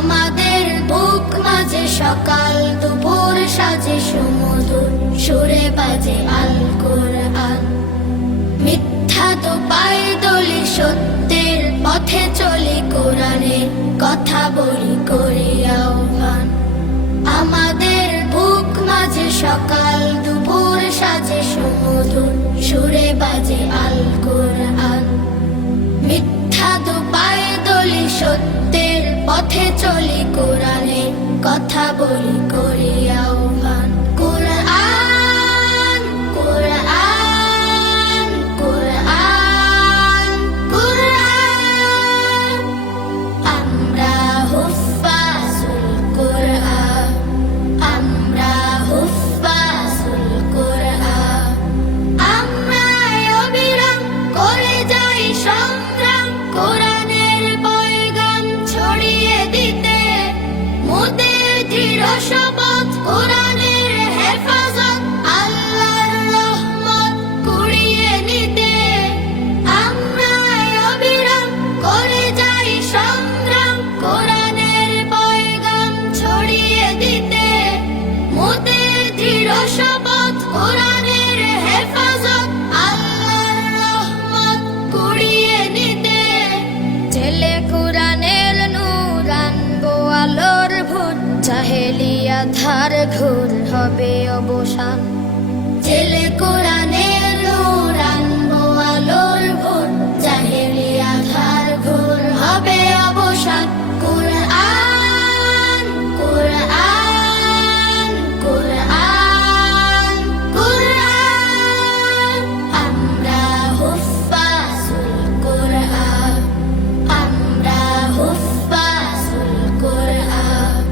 আমাদের বুক মাঝে সকাল দুপুর সাজে সুমধুর সুরে বাজে আল কোরআন। মিথ্যা তো পায়ে দলি সত্যের পথে চলি কোরআনের কথা বলি করি আহ্বান। আমাদের বুক মাঝে সকাল দুপুর সাজে সুমধুর সুরে বাজে আল কোরআন। মিথ্যা তো পায়ে দলি সত্যের পথে চলি কোরআনের কথা বলি করি আহ্বান। কোরআন কোরআন কোরআন কোরআন, আমরা হুফাজুল কোরআন, আমরা হুফাজুল কোরআন। আমরা অবিরাম করে যাই সংগ্রাম কোরআনের পয়গাম ছড়িয়ে দিতে। মোদের দৃঢ় শপথ কোরআনের হেফাজত আল্লাহর রহমত কুড়িয়ে নিতে। আমরা অবিরাম করে যাই সংগ্রাম কোরআনের পয়গাম ছড়িয়ে দিতে। মোদের দৃঢ় শপথ কোরআনের হেফাজত আল্লাহর রহমত কুড়িয়ে নিতে। ছেলে কোরআনের নূর আনবো আলোর ভোর, জাহেলিয়া ধার ঘোর হবে অবসান। ছেলে কোরআনের নূর আনবো আলোর ভোর, জাহেলিয়া ধার ঘোর হবে অবসান। কোরআন কোরআন কোরআন কোরআন, আমরা হুফাজুল কোরআন, আমরা হুফাজুল কোরআন।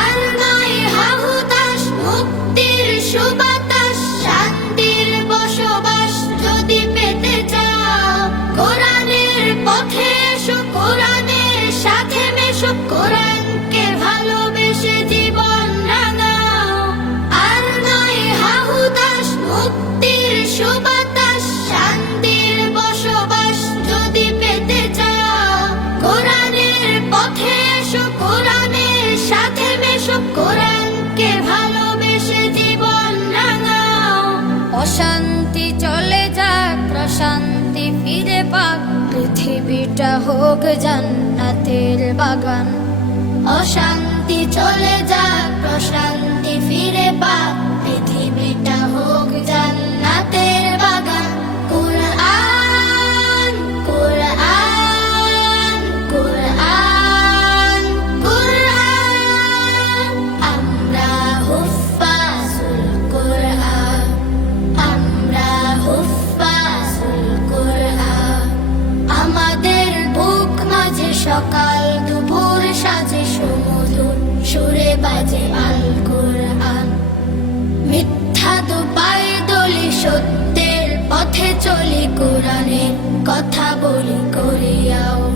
আর নয় হাহুতাশ মুক্তির সুবাতাস, শান্তির বসবাস যদি পেতে চাও, কোরআনের পথে এসো, কোরআনের সাথে মেশো, কোরআনকে ভালোবেসে জীবন রাঙাও। আর নয় হাহুতাশ মুক্তির সুবাতাস, শান্তির বসবাস যদি পেতে চাও, কোরআনের পথে এসো, কোরআনের সাথে মেশো, কোরআনকে ভালোবেসে জীবন রাঙাও। অশান্তি চলে যাক, প্রশান্তি ফিরে পাক, পৃথিবীটা হোক জান্নাতের বাগান। অশান্তি চলে যাক, প্রশান্তি ফিরে পাক, পৃথিবীটা হোক জান্নাতের বাগান। কোরআন কোরআন কোরআন কোরআন, আমরা হুফাজুল কোরআন, আমরা হুফাজুল কোরআন। আমাদের বুক মাঝে সকাল দুপুর সাজে সুমধুর সুরে বাজে আল কোরআন। মিথ্যা তো পায়ে দলি সত্যের পথে চলি কোরআনের কথা বলি করি আহ্বান।